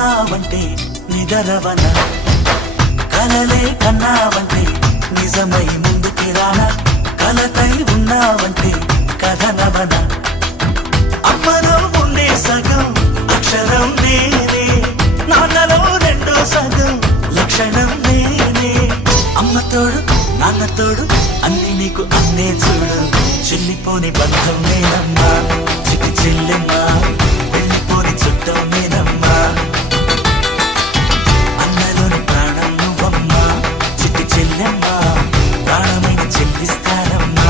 ఉన్నావంటే నిదరవన, కలలే కన్నావంటే నిజమై ముందుకి రానా, కలతై ఉన్నావంటే కథనవన. అమ్మలో ఉండే సగం అక్షరం నేనే, నాన్నలో రెండో సగం లక్షణం నేనే. అమ్మతోడు నాన్నతోడు అన్ని నీకు అన్నే చూడు, చెల్లిపోని బంధం నేనమ్మా, చిట్టి చెల్లెమ్మా, వెళ్ళిపోని చుట్టం నేనమ్మా. అన్నలోని ప్రాణం నువ్వమ్మా, చిట్టి చెల్లెమ్మా, ప్రాణమైన చెల్లిస్తానమ్మా.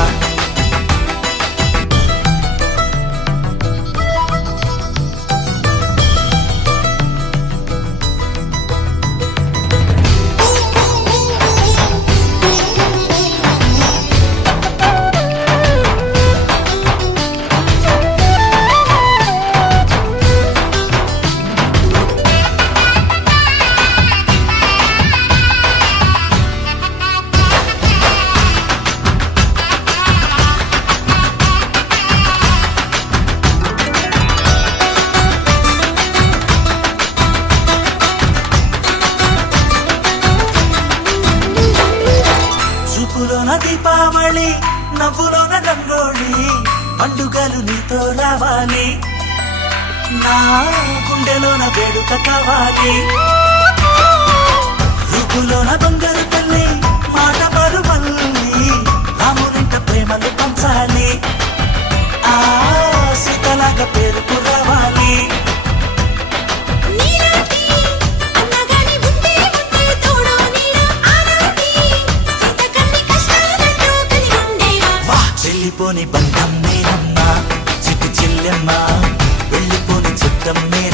చూపులోన దీపావళి, నవ్వులోన రంగోళి, పండుగలు నీతో రావాలి, నా గుండెలోన వేడుక కావాలి. రూపులోన బంగారు తల్లి, మాట పరుమల్లి, రామునింట ప్రేమలు పంచాలి, ఆ సీతలాగా పేరుకు రావాలి. వెళ్ళిపోని బంధం నేనమ్మా, చిట్టి చెల్లెమ్మా, వెళ్ళిపోని చుట్టం నేనమ్మా.